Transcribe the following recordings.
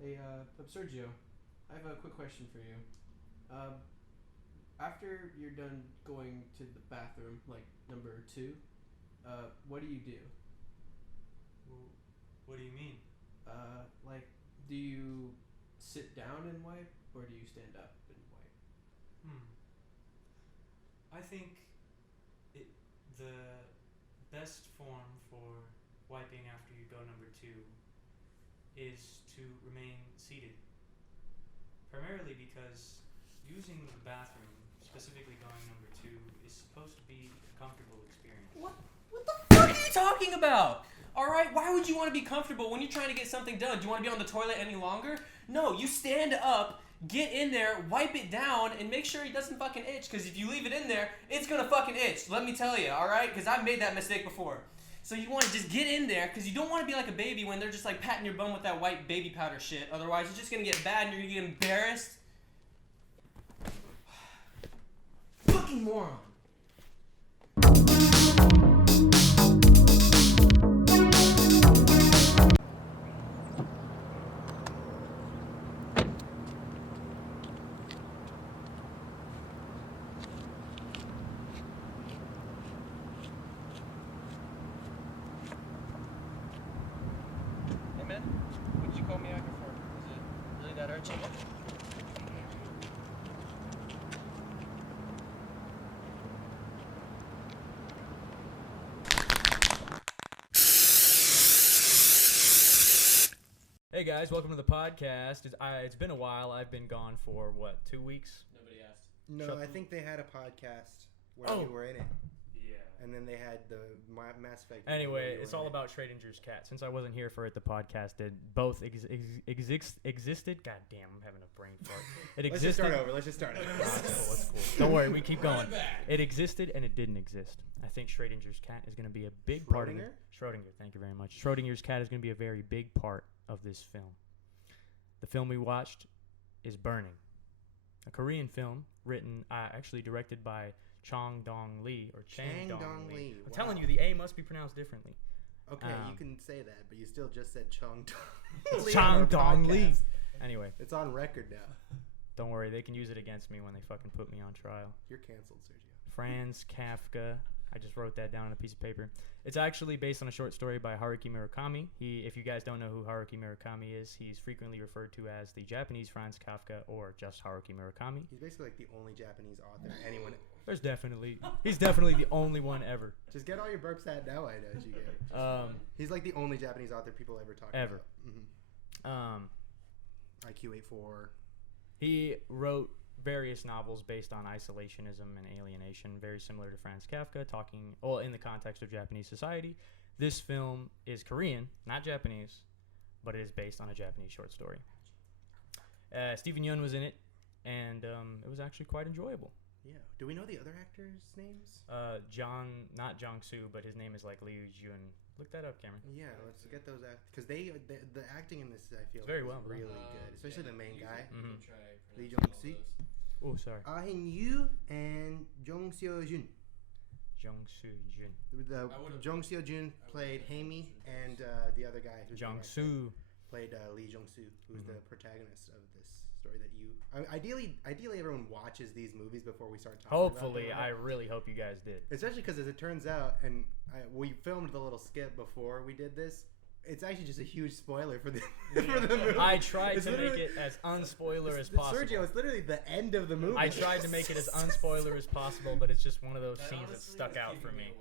Hey, Sergio, I have a quick question for you. After you're done going to the bathroom, like number two, what do you do? Well, what do you mean? Like, do you sit down and wipe, or do you stand up and wipe? Hmm. I think it the best form for wiping after you go number two is to remain seated. Primarily because using the bathroom, specifically going number two, is supposed to be a comfortable experience. What the fuck are you talking about? Alright, why would you want to be comfortable when you're trying to get something done? Do you want to be on the toilet any longer? No, you stand up, get in there, wipe it down, and make sure it doesn't fucking itch, because if you leave it in there, it's gonna fucking itch. Let me tell you, alright? Because I've made that mistake before. So you want to just get in there, because you don't want to be like a baby when they're just like patting your bum with that white baby powder shit. Otherwise, it's just gonna get bad and you're gonna get embarrassed. Fucking moron. Hey man, what did you call me out here for? Is it really that urgent? Hey guys, welcome to the podcast. It's been a while. I've been gone for what, 2 weeks? Nobody asked. No, I think they had a podcast where you were in it, Yeah. and then they had the Mass Effect. Anyway, it's all about Schrodinger's cat. Since I wasn't here for it, the podcast did both existed. God damn, I'm having a brain fart. It Let's just existed. Let's just start over. That's cool. Don't worry, we keep going. It existed and it didn't exist. I think Schrodinger's cat is going to be a big part of it. Schrodinger, thank you very much. Schrodinger's cat is going to be a very big part of this film. The film we watched is Burning, a Korean film written, actually directed by Chang Dong Lee or Chang Dong Lee. I'm telling you, the A must be pronounced differently. Okay, you can say that, but you still just said Chung Dong. Chang Dong Lee. Anyway, It's on record now. don't worry, they can use it against me when they fucking put me on trial. You're canceled, Sergio. Franz Kafka. I just wrote that down on a piece of paper. It's actually based on a short story by Haruki Murakami. If you guys don't know who Haruki Murakami is, he's frequently referred to as the Japanese Franz Kafka or just Haruki Murakami. He's basically like the only Japanese author anyone. He's definitely the only one ever. Just get all your burps out now. I know you get. He's like the only Japanese author people ever talk Ever. about. IQ 84. He wrote various novels based on isolationism and alienation, very similar to Franz Kafka, in the context of Japanese society. This film is Korean, not Japanese, but it is based on a Japanese short story. Steven Yeun was in it, and it was actually quite enjoyable. Yeah. Do we know the other actors' names? Not Jong-soo, but his name is like Lee Jun. Look that up, Cameron. Yeah, let's get those because the acting in this I feel Very is well, bro. really good, especially the main guy. Lee Lee Jong-soo. Oh, sorry. Ah Hin Yu and Jong Seo Jun. Jong-soo Jun. Jong Seo Jun played Haimi, and the other guy who's Jong-soo. played Lee Jong Soo, who's the protagonist of this story that you. Ideally, everyone watches these movies before we start talking. Hopefully, about them, I really hope you guys did. especially because as it turns out, and we filmed the little skit before we did this. It's actually just a huge spoiler for the for the movie. I tried to make it as unspoiler as possible. Sergio, it's literally the end of the movie. I tried to make it as unspoiler as possible, but it's just one of those scenes that stuck out for me.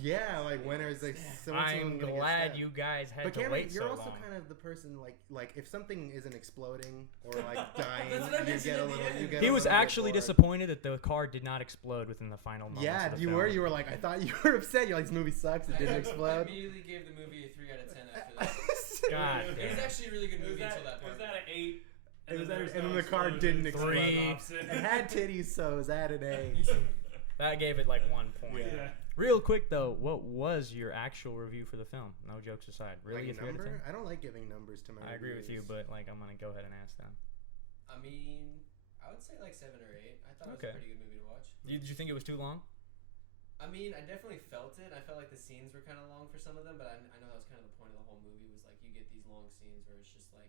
Yeah, like when there's like so much. I'm glad you guys had But to Cameron, wait you're so also long. kind of the person like if something isn't exploding or like dying, That's what I you mentioned get a at the little. end. You get He a was little bit actually bored. disappointed that the car did not explode within the final moments. Yeah, of the you film. were. You were like, I thought you were upset. You're like, this movie sucks. It didn't I explode. immediately gave the movie a 3 out of 10 after that. God It damn. was actually a really good movie until that part. Was that an 8? It was and then the car didn't explode. Three. It had titties, so it was at an A. That gave it like 1 point. Yeah. Real quick though, what was your actual review for the film? No jokes aside. Really, Like a 3 out of 10? number? I don't like giving numbers to my. I agree with you, reviews. but like I'm gonna go ahead and ask them. I mean, I would say like 7 or 8. I thought it was Okay. a pretty good movie to watch. Did you think it was too long? I mean, I definitely felt it. I felt like the scenes were kind of long for some of them, but I know that was kind of the point of the whole movie was like you get these long scenes where it's just like.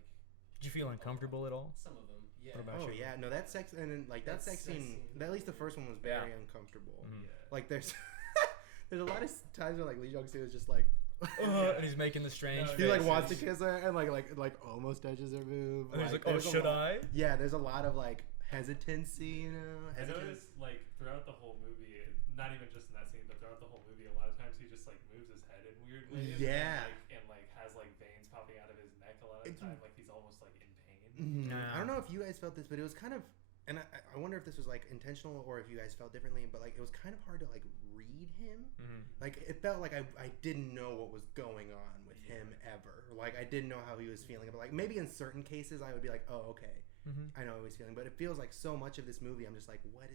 Did you feel uncomfortable at all? Some of them, yeah. What about you? Yeah, no, that sex and then like that sex scene. At least the first one was very uncomfortable. Mhm. Yeah. Like there's a lot of times where like Lee Jong Soo is just like. And he's making the strange. He like faces. wants to kiss her and like almost touches her boob. And he's like, oh, should I? Yeah, there's a lot of like hesitancy, you know. I noticed like throughout the whole movie, not even just in that scene, but throughout the whole movie, a lot of times he just like moves his head in weird ways. Yeah. And has like veins popping out of his neck a lot of the time, like he's almost like in pain. Yeah. I don't know if you guys felt this, but it was kind of, and I wonder if this was like intentional or if you guys felt differently, but like it was kind of hard to like read him. Mm-hmm. Like it felt like I didn't know what was going on with him ever. Like I didn't know how he was feeling. But like maybe in certain cases I would be like, oh okay, I know how he's feeling. But it feels like so much of this movie I'm just like, what?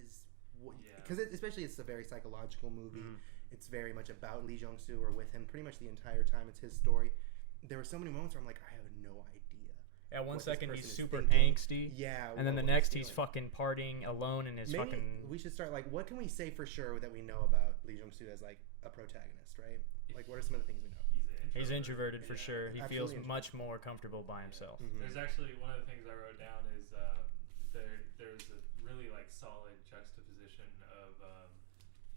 Because especially it's a very psychological movie. It's very much about Lee Jong Soo or with him pretty much the entire time. It's his story. There were so many moments where I'm like, I have no idea. Yeah, one what second this he's person is super thinking. angsty. Yeah. And then the what next he's feeling. fucking partying alone in his Maybe fucking. we should start like, what can we say for sure that we know about Lee Jong Soo as like a protagonist, right? Like, what are some of the things we know? He's He's introverted for sure. He feels Absolutely much more comfortable by himself. There's actually one of the things I wrote down is there's a really like solid juxtaposition of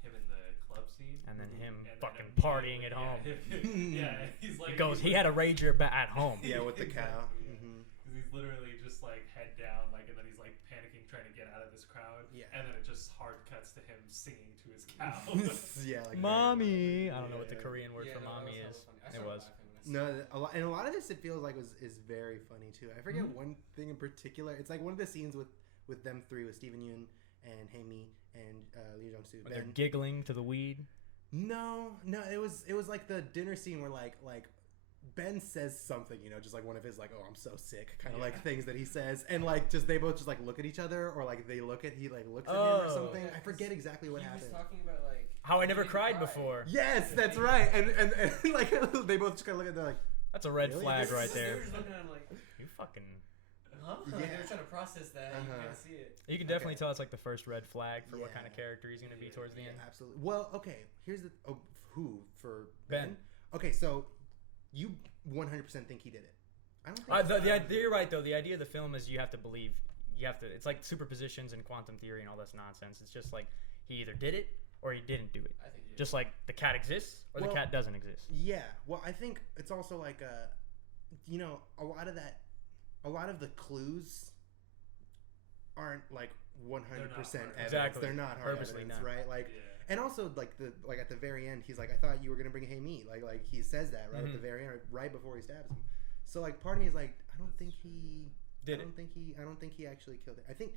him in the club scene And then him and then fucking immediately- partying at home. Yeah, he's like He goes, he had a rager at home. Yeah, with the cow. Exactly, yeah. 'Cause he's literally just like head down, like, and then he's like panicking, trying to get out of this crowd. Yeah. And then it just hard cuts to him singing to his cow. Yeah, like Mommy. I don't know what the Yeah. Korean word for mommy is. It was. No, a lot of this it feels like is very funny too. I forget one thing in particular. It's like one of the scenes with them three, with Steven Yeun and Hae-mi and Lee Jong Soo. When they're giggling to the weed. No, it was like the dinner scene where like Ben says something, you know, just like one of his like, oh, I'm so sick kind of like things that he says, and like just they both just like look at each other, or like he looks at him or something. Yeah, I forget exactly what happened. He was talking about like How I never he cried cried. before. Yes, that's right. And like they both just kind of look at they're like, That's a red Really? flag right They there. were just looking at him like, You fucking. huh? Yeah. Like, they were trying to process that. And you Uh-huh. can't see it. You can definitely tell it's like the first red flag for what Yeah. kind of character he's gonna be towards the end. absolutely. Well, okay. Here's the who for Ben. Okay, so you 100% think he did it. I don't think. You're right though. The idea of the film is you have to believe. It's like superpositions and quantum theory and all this nonsense. It's just like he either did it or he didn't do it. I think. Just like the cat exists or Well, the cat doesn't exist. Yeah. Well, I think it's also like you know, a lot of the clues aren't like 100% evidence. Exactly. They're not hard Purposely evidence, not. right? Like, Yeah. and also like at the very end, he's like, I thought you were gonna bring Hae-mi. Like he says that right at the very end, right before he stabs him. So like, part of me is like, I don't think he Did I don't think he actually killed it. I think,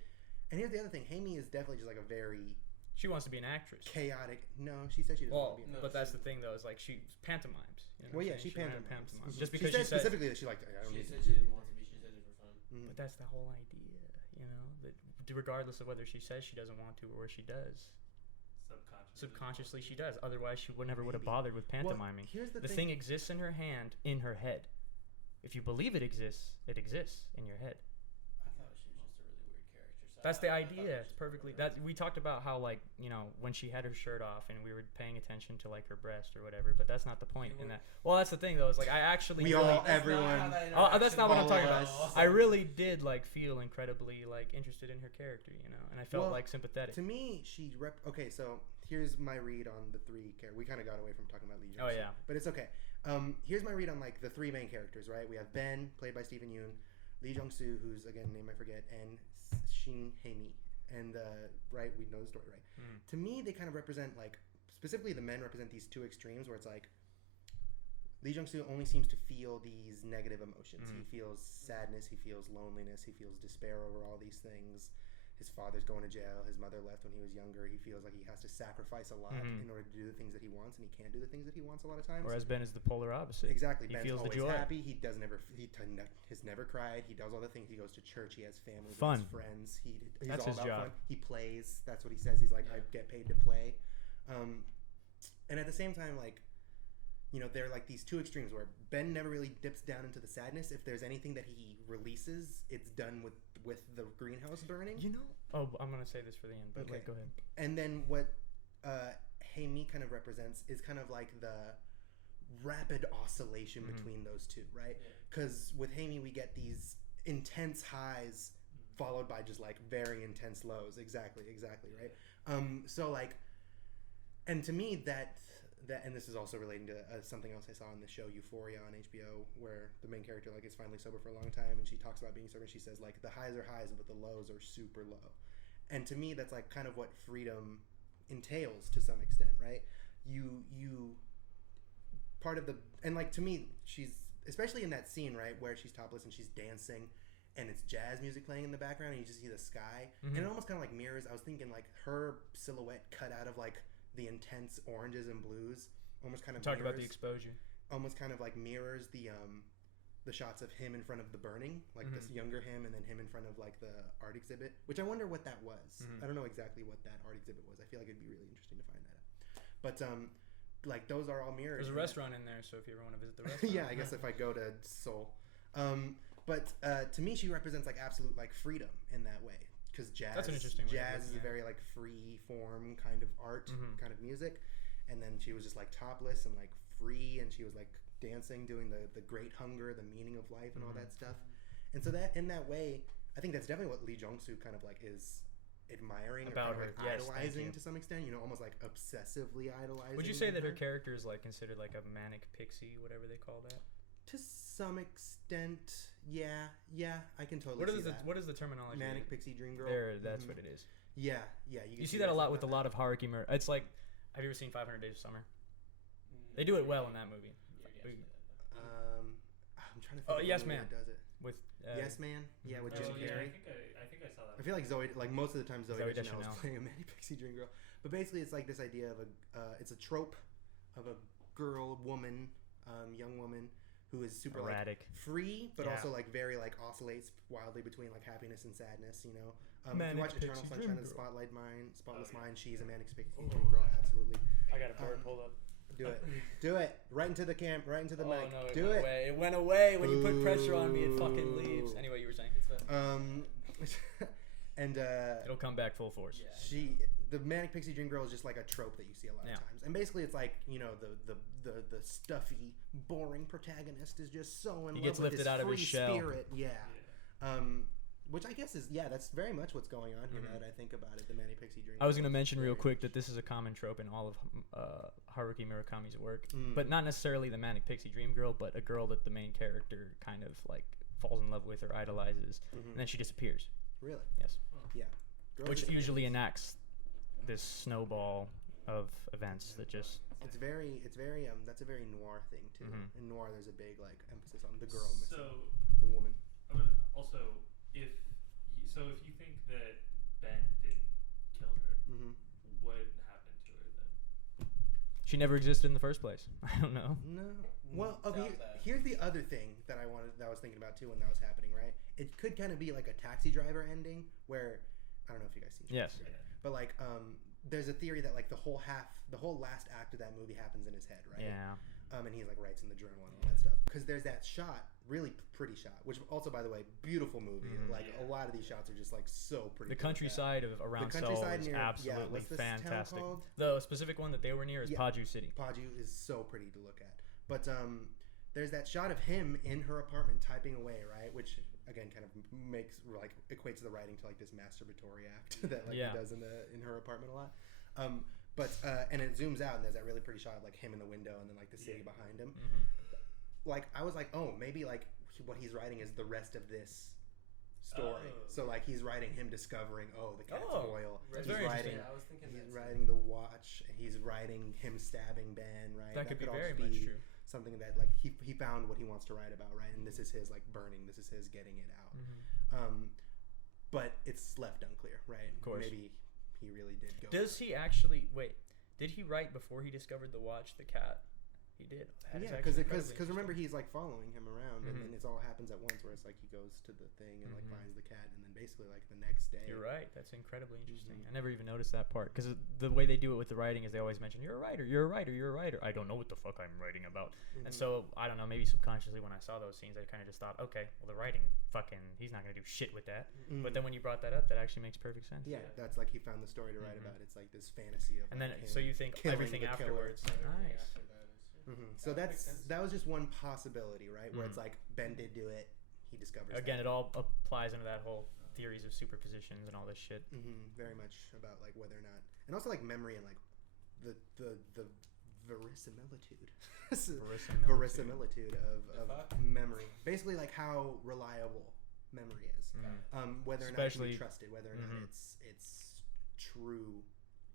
and here's the other thing: Hae-mi is definitely just like a very She wants to be an actress. chaotic. No, she said she doesn't Well, want to be. No, but that's she- the thing though. Is like she pantomimes. You know what Well, I'm yeah, saying? she ran pantomimes. pantomimes. Mhm. Just She because said she said. specifically that she liked. I don't She need said to she do didn't it. want to be. She said it for fun. Mhm. But that's the whole idea, you know. That regardless of whether she says she doesn't want to or she does, subconsciously she does. Otherwise, she would never would have Maybe. bothered with Well, pantomiming. here's the The thing. thing exists in her hand, in her head. If you believe it exists in your head. I thought she was just a really weird character. So That's I the thought it idea. was It's just perfectly. perfect. That we talked about how like when she had her shirt off and we were paying attention to like her breast or whatever. But that's not the point in that. Well, that's the thing though. Is like I actually We really, all- That's not how everyone- that Oh, that's not what I'm all talking of about. us. I really did like feel incredibly like interested in her character, and I felt Well, like sympathetic. To me, okay, so here's my read on the three characters. We kind of got away from talking about Lee Jong Oh, Soo, yeah. but it's okay. Here's my read on like the three main characters. Right, we have Ben, played by Steven Yeun, Lee Jong Soo, who's again name I forget, and Shin Hae-mi. And right, we know the story, right? To me, they kind of represent like specifically the men represent these two extremes where it's like Lee Jong Soo only seems to feel these negative emotions. He feels sadness, he feels loneliness, he feels despair over all these things. His father's going to jail. His mother left when he was younger. He feels like he has to sacrifice a lot in order to do the things that he wants, and he can't do the things that he wants a lot of times. Whereas Ben is the polar opposite. Exactly. He Ben's feels the always joy. happy. He does never. He's never cried. He does all the things. He goes to church. He has family. Fun. He has friends. He's That's all his about job. fun. He plays. That's what he says. He's like, I get paid to play. And at the same time, like, there are like these two extremes where Ben never really dips down into the sadness. If there's anything that he releases, it's done with the greenhouse burning. Oh, I'm gonna say this for the end, but Okay. like, go ahead. And then what Hey Me kind of represents is kind of like the rapid oscillation between those two, right? Because with Hey Me we get these intense highs followed by just like very intense lows. Exactly, right? So like, and to me that and this is also relating to something else I saw on the show Euphoria on HBO, where the main character like is finally sober for a long time, and she talks about being sober. And she says like the highs are highs, but the lows are super low. And to me, that's like kind of what freedom entails to some extent, right? You part of the, and like to me, she's especially in that scene, right, where she's topless and she's dancing, and it's jazz music playing in the background, and you just see the sky, and it almost kind of like mirrors. I was thinking like her silhouette cut out of like the intense oranges and blues, almost kind of talked about the exposure. Almost kind of like mirrors the shots of him in front of the burning, like this younger him, and then him in front of like the art exhibit, which I wonder what that was. I don't know exactly what that art exhibit was. I feel like it'd be really interesting to find that out. But like those are all mirrors. There's a restaurant in there, so if you ever want to visit the restaurant. Yeah, I guess if I go to Seoul. But to me, she represents like absolute like freedom in that way. Because jazz, that's an interesting way jazz is a very like free form kind of art, kind of music, and then she was just like topless and like free, and she was like dancing, doing the great hunger, the meaning of life, and all that stuff. And so that in that way, I think that's definitely what Lee Jong-soo kind of like is admiring about or her, idolizing to some extent. You know, almost like obsessively idolizing. Would you say that her character is like considered like a manic pixie, whatever they call that? To some extent, yeah, I can totally see that. What is the terminology? Manic pixie dream girl. That's what it is. Yeah. You see that a lot with a lot of Haruki Mura. It's like, have you ever seen 500 Days of Summer? They do it well in that movie. I'm trying to think. Oh, Yes Man. Does it With Yes Man? Yeah, with Jim Carrey. I think I saw that. I feel like Zoe, like most of the time, Zoe Deschanel is Deschanel. playing a manic pixie dream girl. But basically, it's like this idea of it's a trope of a girl, woman, young woman who is super erratic, like free, but also like very like oscillates wildly between like happiness and sadness. You know, if you watch Eternal Sunshine of the Spotless Mind, she's a manic pixie dream girl. Absolutely. I got a bird pulled up. Do it, right into the right into the mic. No, do it. Away. It went away when you put pressure on me. It fucking leaves. Anyway, you were saying. And it'll come back full force. Yeah. The manic pixie dream girl is just like a trope that you see a lot of times, and basically it's like, you know, the stuffy, boring protagonist is just so in love gets with lifted his out of his free shell. spirit. Which I guess is that's very much what's going on here. Now that I think about it, the manic pixie dream. I was going to mention real quick that this is a common trope in all of Haruki Murakami's work, but not necessarily the manic pixie dream girl, but a girl that the main character kind of like falls in love with or idolizes, and then she disappears. Really? Yes. Yeah. Which usually enacts this snowball of events that just. It's very that's a very noir thing too. In noir, there's a big like emphasis on the girl missing, the woman. Also, if you think that Ben didn't kill her, what happened to her then? She never existed in the first place. I don't know. No. Well, okay. Here's the other thing that I was thinking about too when that was happening. Right? It could kind of be like a Taxi Driver ending, where I don't know if you guys seen. Yes. But like, there's a theory that like the whole last act of that movie happens in his head, right? Yeah. And he's like writes in the journal and all that stuff. Because there's that shot, really pretty shot, which also, by the way, beautiful movie. Like a lot of these shots are just like so pretty. The countryside of around Seoul is absolutely fantastic. The specific one that they were near is Paju City. Paju is so pretty to look at. But there's that shot of him in her apartment typing away, right? Which again kind of equates the writing to like this masturbatory act that he does in her apartment a lot. But and it zooms out and there's that really pretty shot of like him in the window and then like the city behind him. Like I was like, oh, maybe like what he's writing is the rest of this story. So like he's writing him discovering the cat's loyal. That's he's very writing I was thinking he's writing the watch. He's writing him stabbing Ben. Right. That could be all very just much true. Something that like he found what he wants to write about, right? And this is his like burning. This is his getting it out. But it's left unclear, right? Of course. Maybe he really did go. Does he actually wait? Did he write before he discovered the watch, the cat? He did. Yeah, because remember he's like following him around, and it all happens at once. Where it's like he goes to the thing and like finds the cat, and then basically like the next day. You're right. That's incredibly interesting. I never even noticed that part because the way they do it with the writing is they always mention you're a writer, you're a writer, you're a writer. I don't know what the fuck I'm writing about, and so I don't know. Maybe subconsciously when I saw those scenes, I kind of just thought, okay, well the writing, he's not gonna do shit with that. But then when you brought that up, that actually makes perfect sense. Yeah, that's like he found the story to write about. It's like this fantasy of. And then like, so you think everything afterwards. Nice. So that was just one possibility, right? Where it's like Ben did do it, he discovers. Again, that. it all applies into that whole theories of superpositions and all this shit. Very much about like whether or not, and also like memory and like the verisimilitude of memory. Basically, like how reliable memory is, whether or not it can be trusted, whether or not it's true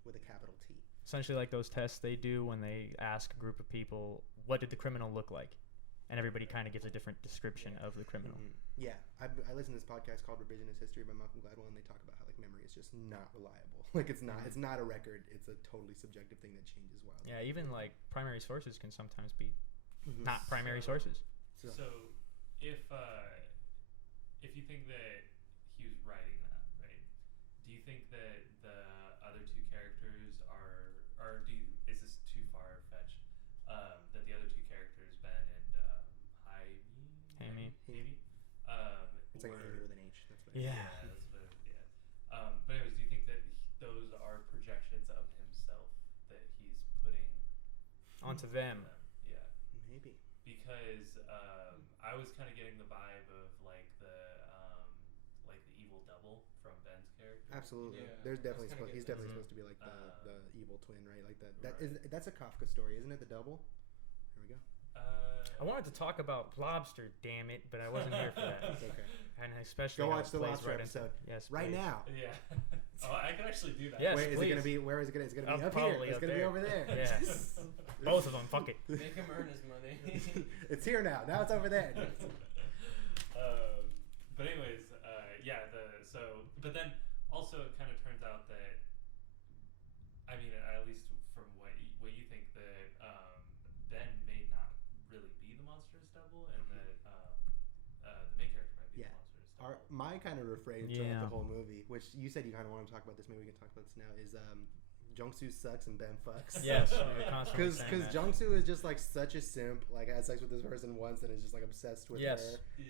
with a capital T. Essentially like those tests they do when they ask a group of people, what did the criminal look like? And everybody kind of gives a different description of the criminal. Yeah, I listen to this podcast called Revisionist History by Malcolm Gladwell, and they talk about how like memory is just not reliable. Like it's not a record. It's a totally subjective thing that changes wildly. Yeah, even like primary sources can sometimes be not primary sources. So if you think that he was writing that, right? Do you think that the other two characters is this too far fetched? That the other two characters, Ben and Jaime. It's like Amy with an H. That's what Yeah. But anyways, do you think that those are projections of himself that he's putting onto them? Yeah. Maybe. Because I was kind of getting the vibe of like the evil double from Ben's character. Absolutely. Yeah, There's definitely he's definitely supposed to be like the evil twin, right? Like that's a Kafka story, isn't it? The double. There we go. I wanted to talk about Lobster, damn it, but I wasn't here for that. It's okay. And especially Go how watch it the plays Lobster right into- episode. Yes, Right please. now. Yeah. I can actually do that. Yes, Where is it please. gonna be? Where is it gonna? It's gonna be up here. Probably It's up gonna be there. over there. Yeah. Both of them. Fuck it. Make him earn his money. It's here now. Now it's over there. But anyways, but then also it kind of turns out that, I mean, at least from what you think, that Ben may not really be the monstrous double, and that the main character might be the monstrous double. My kind of refrain throughout the whole movie, which you said you kind of want to talk about this, maybe we can talk about this now, is Jung-Soo sucks and Ben fucks. Yes, because Jung-Soo is just like such a simp, like had sex with this person once and is just like obsessed with her. Yeah.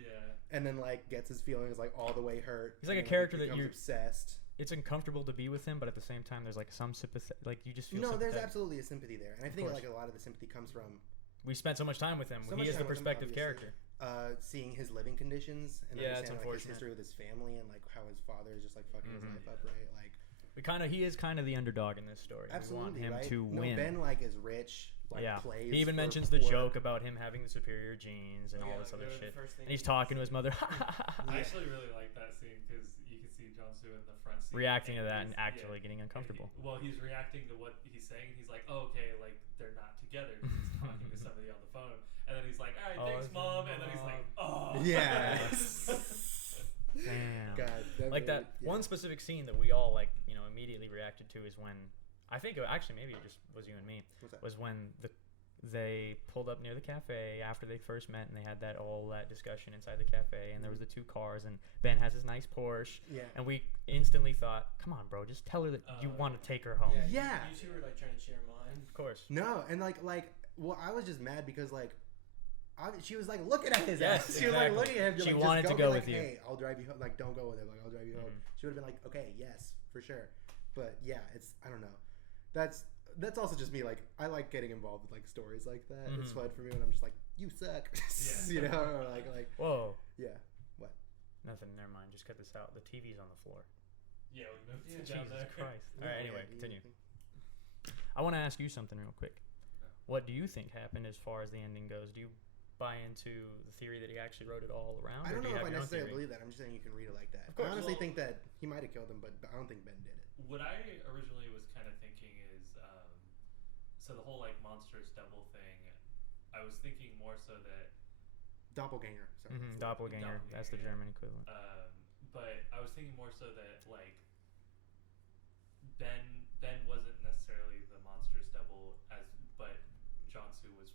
And then like gets his feelings like all the way hurt. He's like a character that you're obsessed. It's uncomfortable to be with him, but at the same time, there's like some sympathy. Like you just feel. No, sympathetic. there's absolutely a sympathy there, and I think like a lot of the sympathy comes from. We spent so much time with him. He is the perspective character. Seeing his living conditions and understanding like his history with his family and like how his father is just like fucking his life up, right? Like. He is kind of the underdog in this story. Absolutely, we want him right? to win. Ben like is rich. Like, plays. He even mentions the joke about him having the superior genes and all this other shit. And he's talking to his mother. I actually really like that scene because you can see Jung-Soo in the front seat reacting to that and actually getting uncomfortable. He's reacting to what he's saying. He's like, "Oh, okay, like they're not together." He's talking to somebody on the phone, and then he's like, "All right, thanks, mom," and then he's like, "Oh, yeah." Damn. God, like that one specific scene that we all like, immediately reacted to is when I think actually maybe it just was you and me. Was when they pulled up near the cafe after they first met and they had that discussion inside the cafe and there was the two cars and Ben has his nice Porsche and we instantly thought, come on, bro, just tell her that you want to take her home. Yeah. You two were like trying to cheer him on. Of course. No, and I was just mad because she was like looking at his ass. Yes, she was like looking at him. She like, wanted to go like, with you. Hey, I'll drive you home. Like, don't go with him. Like, I'll drive you home. She would have been like, okay, yes, for sure. But yeah, I don't know. That's also just me. Like, I like getting involved with like stories like that. It's fun for me when I'm just like, you suck. Or like. Whoa. Yeah. What? Nothing. Never mind. Just cut this out. The TV's on the floor. Yeah, we moved Jesus down there. Christ. All right. Anyway, continue. I want to ask you something real quick. What do you think happened as far as the ending goes? Do you buy into the theory that he actually wrote it all around? I don't know if I necessarily believe that. I'm just saying you can read it like that. I honestly think that he might have killed him, but I don't think Ben did it. What I originally was kind of thinking is, so the whole like monstrous double thing, I was thinking more so that Doppelganger. Sorry. Doppelganger. That's the German equivalent. But I was thinking more so that like Ben wasn't necessarily the monstrous double but Jung-Soo was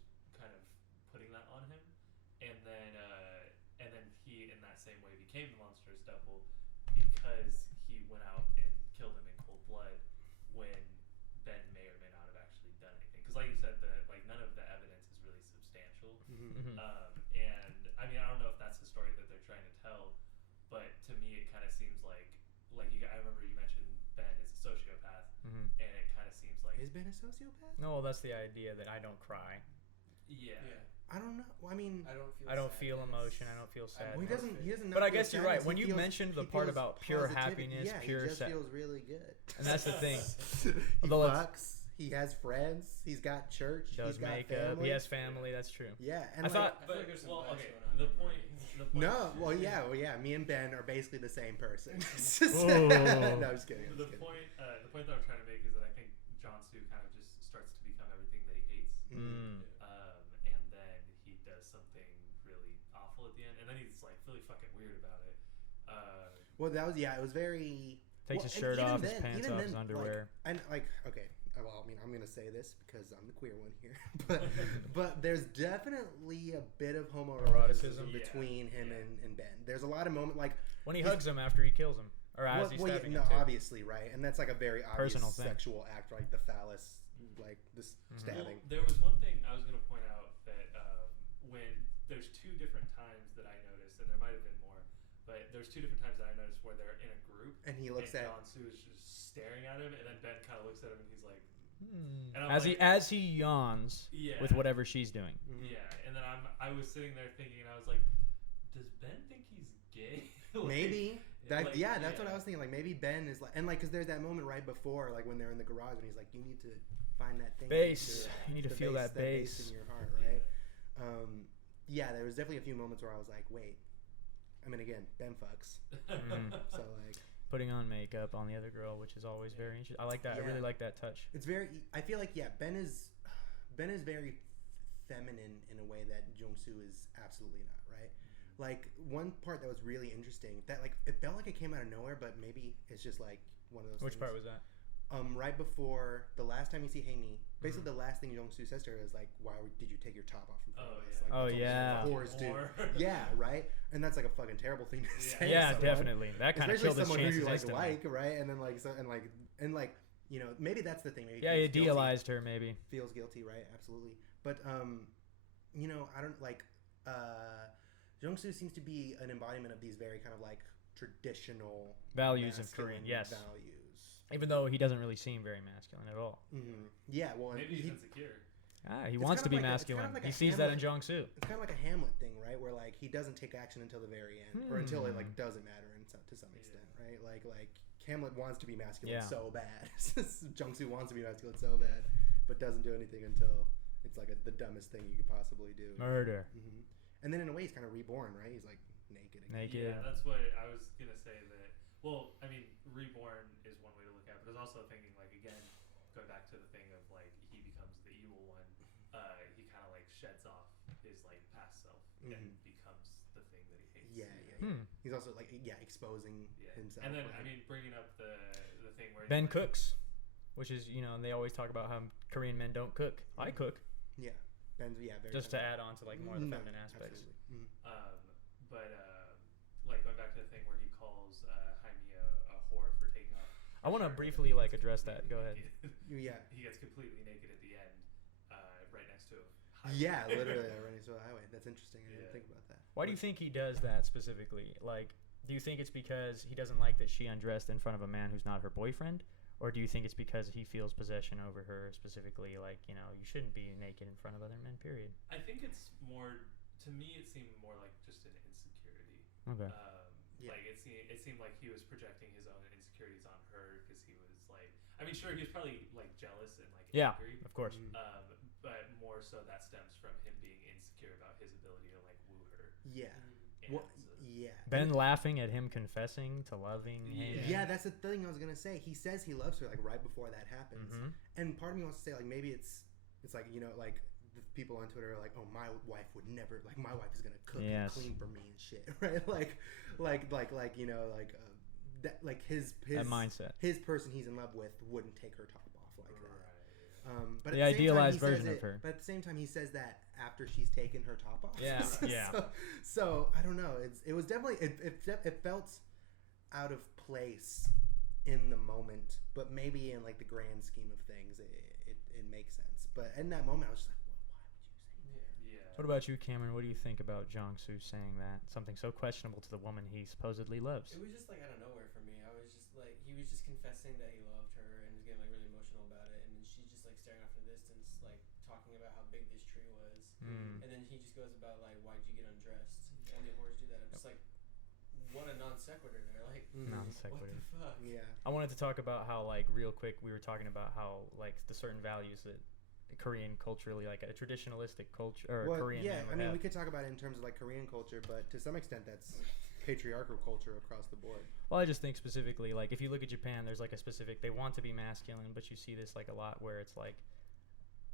same way became the monstrous double because he went out and killed him in cold blood when Ben may or may not have actually done anything. Because like you said, none of the evidence is really substantial. Mm-hmm. And I mean, I don't know if that's the story that they're trying to tell, but to me, it kind of seems like I remember you mentioned Ben is a sociopath, Mm-hmm. and it kind of seems like Is Ben a sociopath? No, well, that's the idea that I don't cry. yeah. I don't know. Well, I mean, I don't feel emotion. I don't feel sadness. well, he doesn't. But I feel guess you're right. sadness. When He you feels- mentioned the he part feels about pure positivity. happiness, yeah, pure he just sad, feels really good. and that's the thing. he Although it's- fucks. He has friends. He's got church. Does he's got makeup. family. He has family. That's true. Yeah, I and like, thought- I feel like But there's some well, bias okay. going on The here. point. no, well, yeah. Me and Ben are basically the same person. Ooh. No, I'm just kidding. I'm The just kidding. point that I'm trying to make is that I think Jon Snow kind of just starts to become everything that he hates, Mm. and then he does something really awful at the end, and then he's like really fucking weird about it. Well, that was It was very. Takes well, his and shirt even off, his then- pants even off, then, his underwear. Okay. Well, I mean, I'm gonna say this because I'm the queer one here, but there's definitely a bit of homoeroticism Eroticism? between him Yeah. and Ben. There's a lot of moment like When he his- hugs him after he kills him, or as he's yeah, stabbing no, him too. obviously, right, and that's like a very obvious Personal thing. sexual act, like the phallus, like this Mhm. stabbing. Well, there was one thing I was going to point out that when there's two different times that I noticed, and there might have been more, but there's two different times that I noticed where they're in a group, And he looks and at Jon Snow is just staring at him, and then Ben kind of looks at him, and he's like, Hmm. And I'm As like- he yawns yeah, with whatever she's doing. Mhm. Yeah, and then I was sitting there thinking, and I was like, does Ben think he's gay? Like, Maybe that, like, yeah, that's what I was thinking. Like maybe Ben is like, and like, cause there's that moment right before, like when they're in the garage, and he's like, "You need to find that thing, Bass. to- You need to the feel that bass bass. in your heart, right?" Yeah, there was definitely a few moments where I was like, "Wait." I mean, again, Ben fucks, Mhm. so like, Putting on makeup on the other girl, which is always very interesting. I like that. I Yeah. really like that touch. it's very. I feel like Ben is very feminine in a way that Jung-soo is absolutely not, right? Like one part that was really interesting that like it felt like it came out of nowhere, but maybe it's just like one of those. Which things. part was that? Right before the last time you see Hae-mi, basically Mm-hmm. the last thing Jung-soo says to her is like, did you take your top off in front Oh, of us?" yeah. Like, Oh, that's yeah. what whores do. Whore. Yeah, right. And that's like a fucking terrible thing to say. to Yeah, someone. definitely. That kind of Especially killed his someone who chances you instantly. right? And then like you know, maybe that's the thing. Maybe Yeah, he he feels guilty, idealized her maybe. feels guilty, right? Absolutely. But you know, I don't like Jung-soo seems to be an embodiment of these very kind of like traditional Values of masculine Korean, yes. values. Even though he doesn't really seem very masculine at all. Mm-hmm. Yeah, well, Maybe he's he, insecure. He It's wants to kind be of like a- it's kind masculine. of like He a sees that in Hamlet. Jong-soo. it's kind of like a Hamlet thing, right? Where like he doesn't take action until the very end, or until it like doesn't matter to some extent, right? Like Hamlet wants to be masculine Yeah. so bad. Jung-soo wants to be masculine so bad, but doesn't do anything until it's like the dumbest thing you could possibly do. Murder. Hmm. And then in a way, he's kind of reborn, right? He's like naked again. Naked. Yeah, that's what I was gonna say. That well, I mean, reborn is one way to look at it, but I was also thinking like again, going back to the thing of like he becomes the evil one. He kind of like sheds off his like past self and Mhm. becomes the thing that he hates. Yeah. Hmm. He's also like exposing Yeah. himself. And then like, I mean, bringing up the thing where Ben he's like, cooks, which is, you know, and they always talk about how Korean men don't cook. I cook, yeah, Ben's very just to feminine. add on to like more of the No, feminine aspects. absolutely. Mhm. But like going back to the thing where he calls Jaime a whore for taking off. I want to his shirt, briefly and like he gets address that. Go completely ahead. naked. Yeah. He gets completely naked at the end, right next to him. Yeah, literally running through the highway. That's interesting. I didn't Yeah. think about that. Why do you think he does that specifically? Like, do you think it's because he doesn't like that she undressed in front of a man who's not her boyfriend? Or do you think it's because he feels possession over her specifically, like, you know, you shouldn't be naked in front of other men, period? I think it's more, to me, it seemed more like just an insecurity. Okay. Yeah. Like it seemed like he was projecting his own insecurities on her because he was like, I mean, sure, he was probably like jealous and like Yeah, angry. of course. Mhm. But more so that stems from him being insecure about his ability to like woo her. Yeah. And Well, yeah. Ben laughing at him confessing to loving him. Yeah, that's the thing I was gonna say. He says he loves her like right before that happens, Mhm. and part of me wants to say like maybe it's like, you know, like the people on Twitter are like, oh, my wife would never, like, my wife is gonna cook and Yes. clean for me and shit, right? like you know, that like his That mindset. his person he's in love with wouldn't take her top off like that. But The at the same time, idealized he says version of it- her. But at the same time, he says that after she's taken her top off. Yeah, yeah. So I don't know. It was definitely it felt out of place in the moment, but maybe in like the grand scheme of things, it makes sense. But in that moment, I was just like, why would you say that? Yeah. What about you, Cameron? What do you think about Jong-soo saying that? Something so questionable to the woman he supposedly loves. It was just like out of nowhere for me. I was just like, he was just confessing that he loved her and was getting like really emotional about it, and then she's just like staring off in the distance, like talking about how big this tree was, and then he just goes about like, why'd you get undressed? Only whores do that. I'm just like, what a non sequitur there. Like, Non what sequitur. the fuck? Yeah. I wanted to talk about how, like, real quick, we were talking about how, like, the certain values that Korean culturally, like a traditionalistic culture, or Well, Korean yeah, man would I mean, have. we could talk about it in terms of like Korean culture, but to some extent, that's patriarchal culture across the board. Well, I just think specifically, like, if you look at Japan, there's like a specific, they want to be masculine, but you see this like a lot where it's like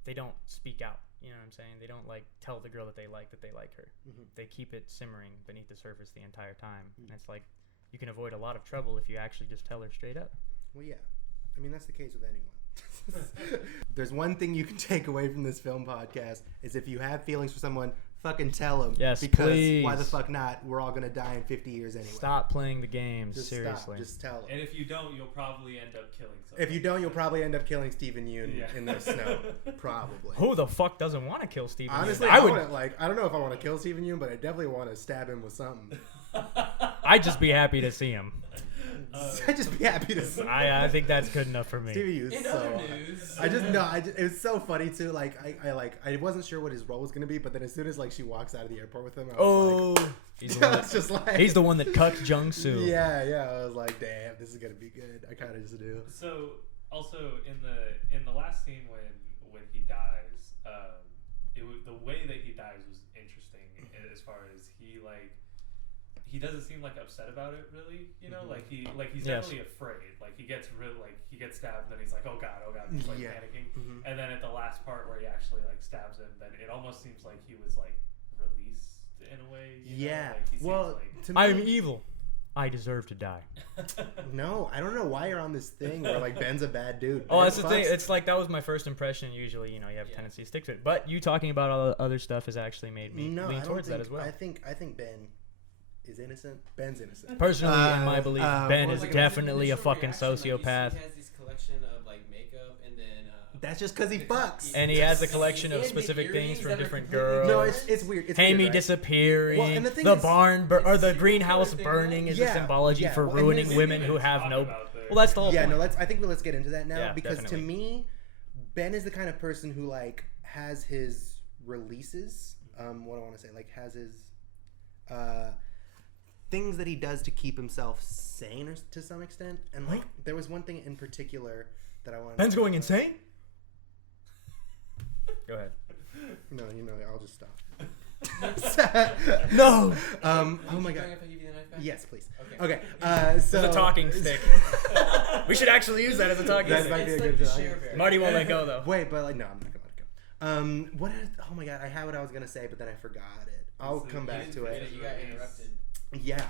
they don't speak out. You know what I'm saying? They don't like tell the girl that they like her. Mm-hmm. They keep it simmering beneath the surface the entire time, and it's like you can avoid a lot of trouble if you actually just tell her straight up. Well, yeah. I mean, that's the case with anyone. There's one thing you can take away from this film podcast is if you have feelings for someone, fucking tell them. Yes, because please. why the fuck not? We're all gonna die in 50 years anyway. Stop playing the games, Just seriously. stop. Just tell them. And if you don't, you'll probably end up killing someone. If you don't, you'll probably end up killing Steven Yeun in the snow. Probably. Who the fuck doesn't want to kill Steven Yeun? Honestly, I don't know if I want to kill Steven Yeun, but I definitely want to stab him with something. I'd just be happy to see him. I'd just be happy to see him. I think that's good enough for me. Steven Yeun In is other so. news, It was so funny too. Like I wasn't sure what his role was gonna be, but then as soon as like she walks out of the airport with him, I was like, it's just like he's the one that cucked Jung-soo. Yeah. I was like, damn, this is gonna be good. I kind of just do. So also in the last scene when he dies, the way that he dies was interesting as far as he doesn't seem like upset about it really, you know, like he's Yes. definitely afraid. Like he gets he gets stabbed and then he's like, oh god, and he's like panicking. And then at the last part where he actually like stabs him, then it almost seems like he was like released in a way. You know? Yeah. Like, he seems Well, like, to me, I'm evil. I deserve to die. no, I don't know why you're on this thing where like Ben's a bad dude. Oh, Ben that's the thing. fucks- It's like that was my first impression. Usually, you know, you have a tendency to stick to it. But you talking about all the other stuff has actually made me No, I lean don't towards that think- as well. I think Ben is innocent. Ben's innocent. Personally, in my belief, Ben what is was definitely a initial fucking reaction, like, sociopath. he has this collection of like makeup, and then That's just because he fucks. And he has a collection of And the specific things earrings from that are different completely girls. No, it's weird. It's Hammy weird, right? disappearing, Well, and the thing the is- barn or the It's greenhouse super burning is Yeah, a symbology yeah. for Well, and ruining here's- women We who didn't have talk no. about the- Well, that's the whole Yeah, point. no, I think let's get into that now Yeah, because definitely. to me, Ben is the kind of person who like has his releases. What do I want to say? Like has his things that he does to keep himself sane, or to some extent. And like there was one thing in particular that I wanted. Ben's to going insane. Go ahead. No, I'll just stop. No. Oh my If god. I give you the knife back? Yes, please. Okay. Okay. So It's a talking stick. We should actually use that as a talking That stick. might be a It's good like the design. Share Bear. Marty won't let go though. Wait, but like no, I'm not gonna let it go. Oh my god, I had what I was gonna say, but then I forgot it. I'll come back to it. You got interrupted. Yeah.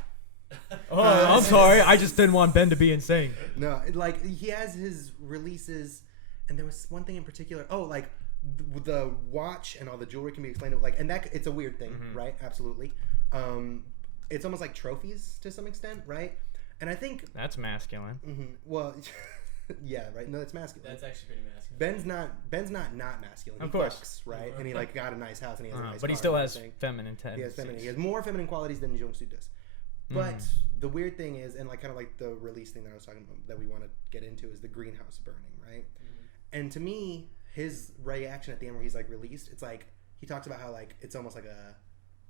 Oh, I'm sorry. I just didn't want Ben to be insane. No, like he has his releases, and there was one thing in particular. Oh, like the watch and all the jewelry can be explained. Like, and that it's a weird thing, right? Absolutely. It's almost like trophies to some extent, right? And I think, That's masculine. well, yeah, right. No, it's masculine. That's actually pretty masculine. Ben's not masculine. Of He course. fucks, right? And he like got a nice house and he has a nice But he car still and has everything. feminine He tendencies. has feminine. He has more feminine qualities than Jung-soo does. But the weird thing is, and like kind of like the release thing that I was talking about that we want to get into is the greenhouse burning, right? And to me, his reaction at the end where he's like released, it's like he talks about how like it's almost like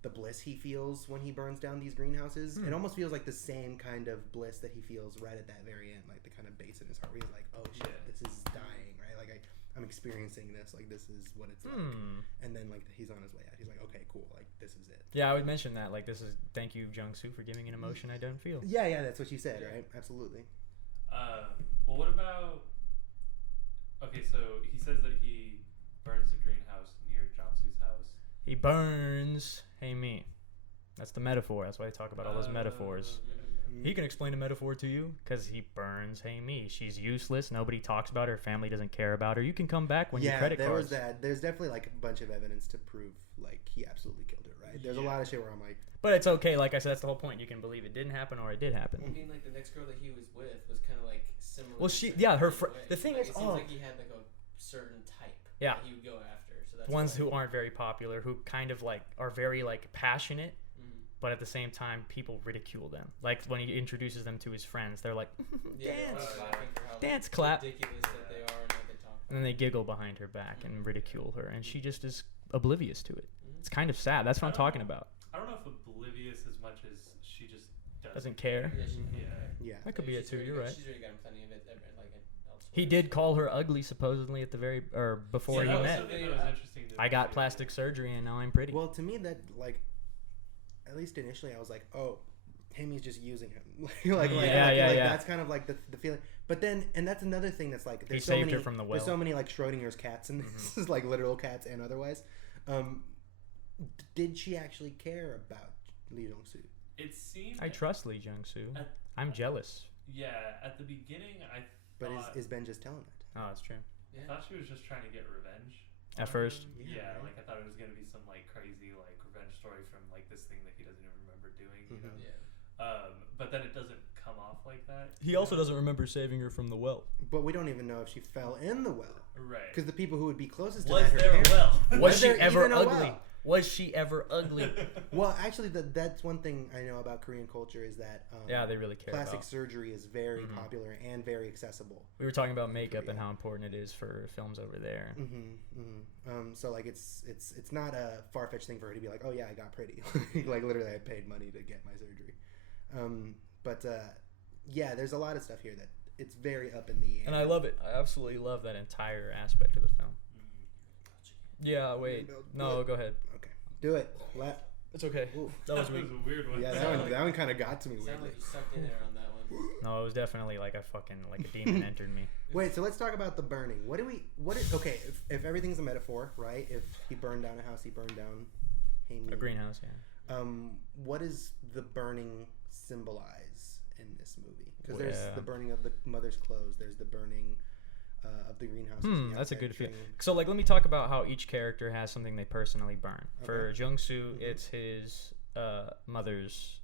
the bliss he feels when he burns down these greenhouses. It almost feels like the same kind of bliss that he feels right at that very end, like the kind of bass in his heart where he's like, oh shit, this is dying, right? Like I'm experiencing this, like this is what it's like. And then like he's on his way out. He's like, okay, cool, like this is it. Yeah, I would mention that. Like, this is thank you, Jung-soo, for giving an emotion I don't feel. Yeah, that's what you said, right? Absolutely. Well, what about? Okay, so he says that he burns the greenhouse near Jong-soo's house. He burns. Hey, me. That's the metaphor. That's why I talk about all those metaphors. He can explain a metaphor to you because he burns Hey-Mi. She's useless. Nobody talks about her. Her family doesn't care about her. You can come back when your credit cards. Was that. There's definitely like a bunch of evidence to prove like he absolutely killed her, right? There's a lot of shit where I'm like. But it's okay. Like I said, that's the whole point. You can believe it didn't happen or it did happen. I mean, like the next girl that he was with was kind of like similar. Well, the thing like, is, it seems like he had like a certain type. Yeah. That he would go after. So that's ones who aren't very popular, who kind of like are very like passionate. But at the same time, people ridicule them. Like when he introduces them to his friends, they're like, dance, clap. Ridiculous that they are and what they talk about. And then they giggle behind her back and ridicule her. And she just is oblivious to it. It's kind of sad. That's what I'm talking about. I don't know if oblivious as much as she just doesn't care. Yeah. That could be it too. You're right. She's already gotten plenty of it, like elsewhere. He did call her ugly supposedly at the before he met. Something that was interesting I got plastic surgery and now I'm pretty. Well, to me that like. At least initially, I was like, "Oh, Hey-Mi's just using him." That's kind of like the feeling. But then, and that's another thing that's like, he saved her from the well. There's so many like Schrodinger's cats, and this is like literal cats and otherwise. Did she actually care about Lee Jong-soo? It seemed. I trust Lee Jong-soo. I'm jealous. Yeah, at the beginning, I thought. But is Ben just telling that? Oh, that's true. I thought she was just trying to get revenge. At first. Yeah, like I thought it was gonna be some like crazy like revenge story from like this thing that he doesn't even remember doing, you know. Yeah. But then it doesn't come off like that. He also doesn't remember saving her from the well. But we don't even know if she fell in the well. Right. Because the people who would be closest to was that, there a well? Was she ever ugly? Was she ever ugly? Well, actually, that's one thing I know about Korean culture is that they really care. Plastic surgery is very popular and very accessible. We were talking about makeup and how important it is for films over there. So like it's not a far-fetched thing for her to be like, oh yeah, I got pretty. Like literally, I paid money to get my surgery. Yeah, there's a lot of stuff here that it's very up in the air. And I love it. I absolutely love that entire aspect of the film. Yeah, wait. No, go ahead. Okay. Do it. It's okay. Ooh. That was weird. a weird one. Yeah, that one kind of got to me weirdly. Sounded like you sucked in there on that one. No, it was definitely like a demon entered me. Wait, so let's talk about the burning. Okay, if everything's a metaphor, right? If he burned down a house, he burned down Hey-Mi. A greenhouse, yeah. What does the burning symbolize in this movie? Because there's the burning of the mother's clothes. There's the burning of the greenhouse. That's a good feeling. So, like, let me talk about how each character has something they personally burn. Okay. For Jung-soo, it's his mother's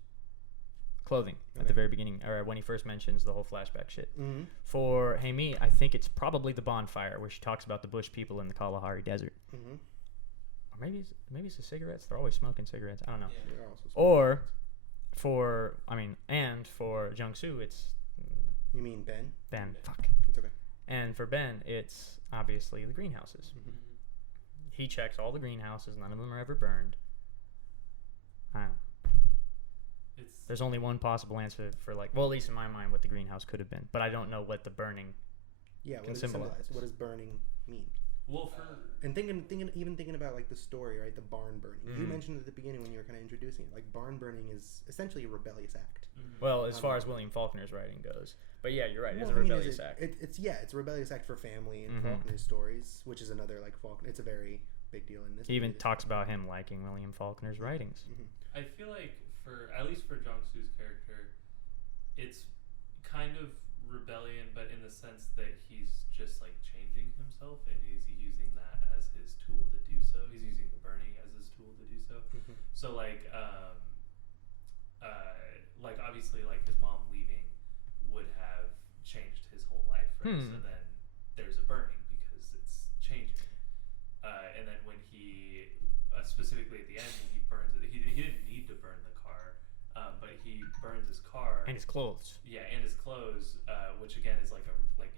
clothing at the very beginning, or when he first mentions the whole flashback shit. For Hey-Mi, I think it's probably the bonfire, where she talks about the bush people in the Kalahari Desert. Or maybe it's the cigarettes. They're always smoking cigarettes. I don't know. Yeah. Or for Jung-soo, it's... You mean Ben? Ben. Fuck. It's okay. And for Ben, it's obviously the greenhouses. He checks all the greenhouses. None of them are ever burned. I don't know. There's only one possible answer for, like, well, at least in my mind, what the greenhouse could have been. But I don't know what the burning can symbolize. What does burning mean? Well, and thinking about like the story, right? The barn burning. You mentioned at the beginning when you were kind of introducing it, like barn burning is essentially a rebellious act. Well, as far as William Faulkner's writing goes, but yeah, you're right. It's a rebellious act. It's a rebellious act for family and Faulkner's stories, which is another like Faulkner. It's a very big deal in this. He even talks about him liking William Faulkner's writings. I feel like at least for Jung-soo's character, it's kind of rebellion, but in the sense that he's just like changing himself and he's using that as his tool to do so. He's using the burning as his tool to do so. So like obviously like his mom leaving would have changed his whole life, right? So then there's a burning because it's changing. And then when he specifically at the end when he burns it, he didn't need to burn the car, but he burns his car and his clothes. Yeah, and his clothes, which again is like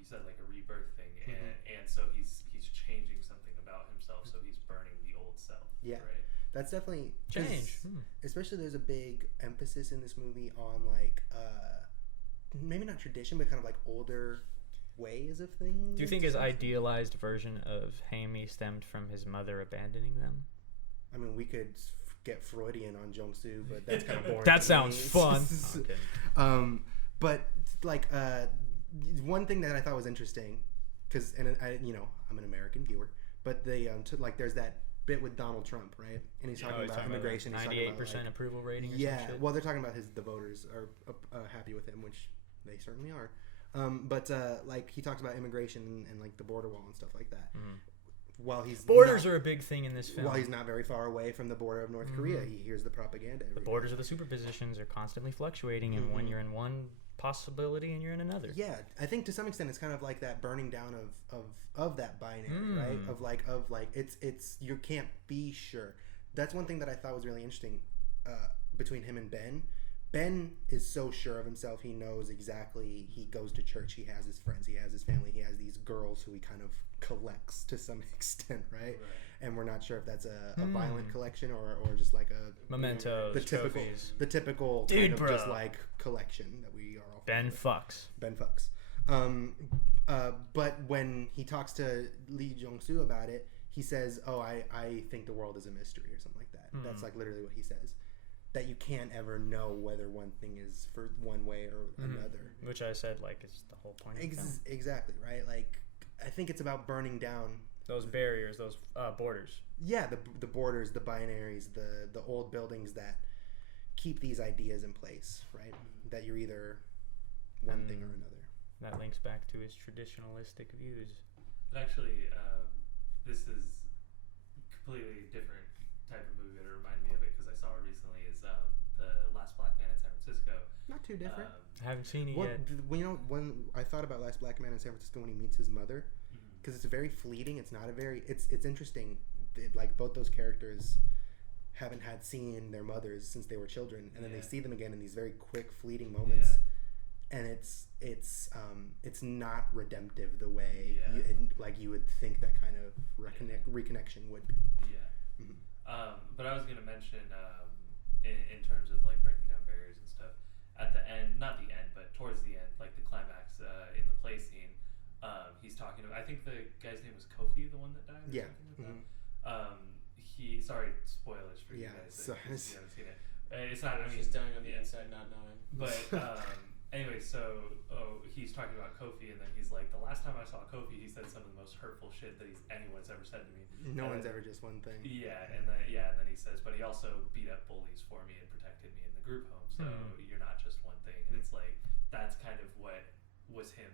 you said, like a rebirth thing, and so he's changing something about himself. So he's burning the old self. Yeah, right. That's definitely change. Especially, there's a big emphasis in this movie on like maybe not tradition, but kind of like older ways of things. Do you think his idealized version of Hey-Mi stemmed from his mother abandoning them? I mean, we could get Freudian on Jung-soo, but that's kind of boring. That sounds fun. But like one thing that I thought was interesting, because I'm an American viewer, but they there's that bit with Donald Trump, right? And he's talking about immigration. 98% approval rating. Or yeah, some shit. well, they're talking about the voters are happy with him, which they certainly are. But like he talks about immigration and like the border wall and stuff like that. While borders are a big thing in this film. While he's not very far away from the border of North Korea, he hears the propaganda. The borders of the superpositions are constantly fluctuating, and when you're in one possibility and you're in another. Yeah, I think to some extent it's kind of like that burning down of that binary, right? Of like it's you can't be sure. That's one thing that I thought was really interesting between him and Ben. Ben is so sure of himself. He knows exactly. He goes to church. He has his friends. He has his family. He has these girls who he kind of collects to some extent, right? And we're not sure if that's a violent collection or just like a mementos, trophies. The typical Dude, kind of bro. just like collection that we are all Ben fucks. Ben fucks. But when he talks to Lee Jong-soo about it, he says, "Oh, I think the world is a mystery," or something like that. That's like literally what he says. That you can't ever know whether one thing is for one way or another. Which I said, like, is the whole point of the film. Exactly, right? Like, I think it's about burning down those barriers, those borders. Yeah, the borders, the binaries, the old buildings that keep these ideas in place, right? That you're either one thing or another. That links back to his traditionalistic views. But actually, this is completely different type of movie that reminded me of it because I saw it recently is The Last Black Man in San Francisco. Not too different. I haven't seen it yet. You know, when I thought about Last Black Man in San Francisco when he meets his mother, because it's very fleeting. It's not a very. It's interesting. Like both those characters haven't had seen their mothers since they were children, and then they see them again in these very quick, fleeting moments. And it's not redemptive the way you would think that kind of reconnection would be. But I was gonna mention in terms of like breaking down barriers and stuff at the end, not the end, but towards the end, like the climax in the play scene. He's talking to. I think the guy's name was Kofi, the one that died. Or something like that. Sorry, spoilers for you guys. If you haven't seen it. It's not. I mean, just dying on the inside, not knowing. But anyway, so he's talking about Kofi, and then he's like, the last time I saw Kofi, he said some of the most hurtful shit that anyone's ever said to me. No one's ever just one thing. And then he says, but he also beat up bullies for me and protected me in the group home. So you're not just one thing. And it's like that's kind of what was him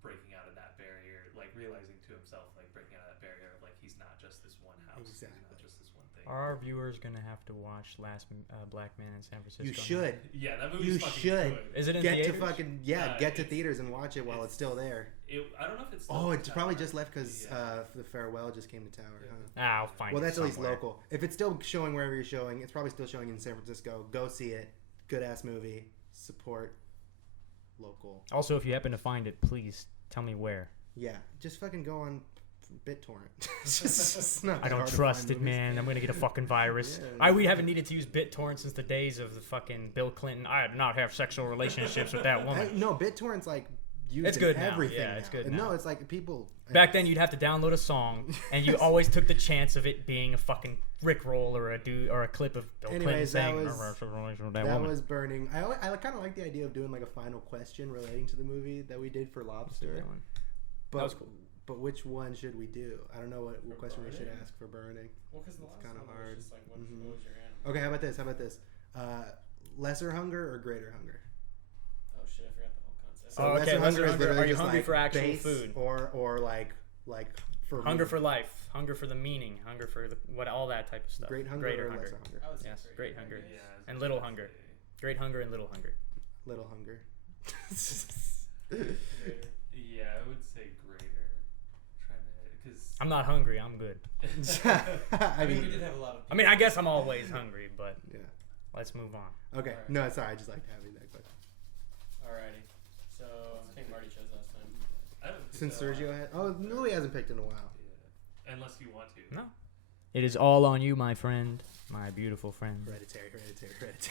breaking out of that barrier, like realizing to himself, like breaking out of that barrier of like he's not just this one house. Exactly. He's not just this one thing. Are our viewers gonna have to watch Last Black Man in San Francisco? You should. Yeah, that movie's fucking good. Is it in get theaters? to fucking get to theaters and watch it while it's still there. I don't know if it's. Still it's probably just left because the Farewell just came to tower. I'll find it. Well, that's somewhere. at least local. If it's still showing wherever you're showing, it's probably still showing in San Francisco. Go see it. Good ass movie. Support local. Also, if you happen to find it, please tell me where. Yeah, just fucking go on BitTorrent. It's not I that don't hard to trust find it, movies. man. I'm gonna get a fucking virus. We haven't needed to use BitTorrent since the days of the fucking Bill Clinton. I did not have sexual relationships with that woman. No, BitTorrent's like used It's good in now. everything. Yeah, it's good now. No, it's like people. Back then, you'd have to download a song, and you always took the chance of it being a fucking Rickroll or a clip of Bill Clinton saying "I have a sexual relation with that woman." Was burning. I kind of like the idea of doing like a final question relating to the movie that we did for Lobster. But, that was cool. But which one should we do? I don't know what question we should ask for burning. Well, because the last kind of one hard. was just like, what was your animal? Okay, how about this? Lesser hunger or greater hunger? Oh shit, I forgot the whole concept. So lesser hunger. literally Are you just hungry like for actual base food? Or like for Hunger for life, hunger for the meaning, hunger for all that type of stuff. Great hunger Greater or hunger. lesser hunger? I would say Yes, great hunger. Yeah, And little hunger. Great hunger and little hunger. Little hunger. Greater. Yeah, I would say greater. Because I'm not hungry. I'm good. I we mean, did have a lot of. I mean, I guess I'm always hungry, but yeah. let's move on. Okay. Alright. No, sorry. I just liked having that question. Alrighty. So I think Marty chose last time. I don't think Since so. Sergio had, Louis hasn't picked in a while. Yeah. Unless you want to. No. It is all on you, my friend, my beautiful friend. Hereditary.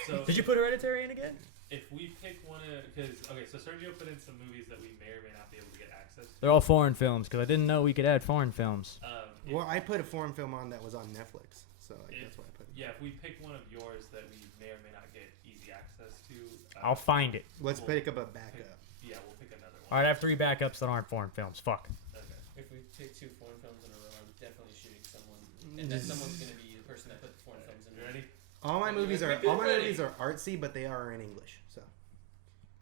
So Did you put Hereditary in again? if we pick one of, so Sergio put in some movies that we may or may not be able to get access to. They're all foreign films because I didn't know we could add foreign films. Well, I put a foreign film on that was on Netflix, so that's why I put it. Yeah, if we pick one of yours that we may or may not get easy access to. I'll find it. Let's We'll pick up a backup. We'll pick another one. All right, I have 3 backups that aren't foreign films. Fuck. Okay. If we pick 2 foreign films in a row, I'm definitely shooting someone. and that someone's gonna be the person that put foreign films in. Ready? All my movies are artsy, but they are in English. So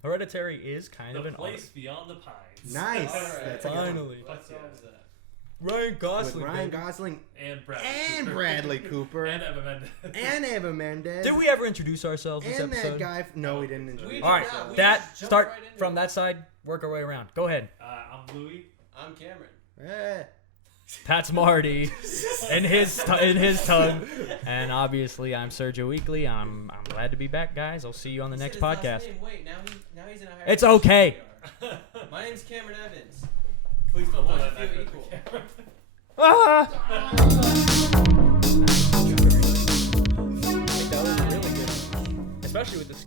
Hereditary is kind of The an Place art. Beyond the Pines. nice. Alright. That's a good one. Finally. What song yeah. was that? Ryan With Gosling. Ryan baby. Gosling And Bradley Cooper. and And Eva Mendes. and Eva Mendes. Did we ever introduce ourselves this And episode? that guy. No, we didn't introduce. We All right, did not. We that just jumped start right into from it. that side. Work our way around. Go ahead. I'm Louis. I'm Cameron. Eh. That's Marty in his tongue, and obviously I'm Sergio Weekly. I'm glad to be back, guys. I'll see you on the He next said his last podcast. name. Wait, now he's in a higher It's position okay. than we are. My name's Cameron Evans. Please don't Why pull do that you feel back equal? Ah! That was really good, especially with the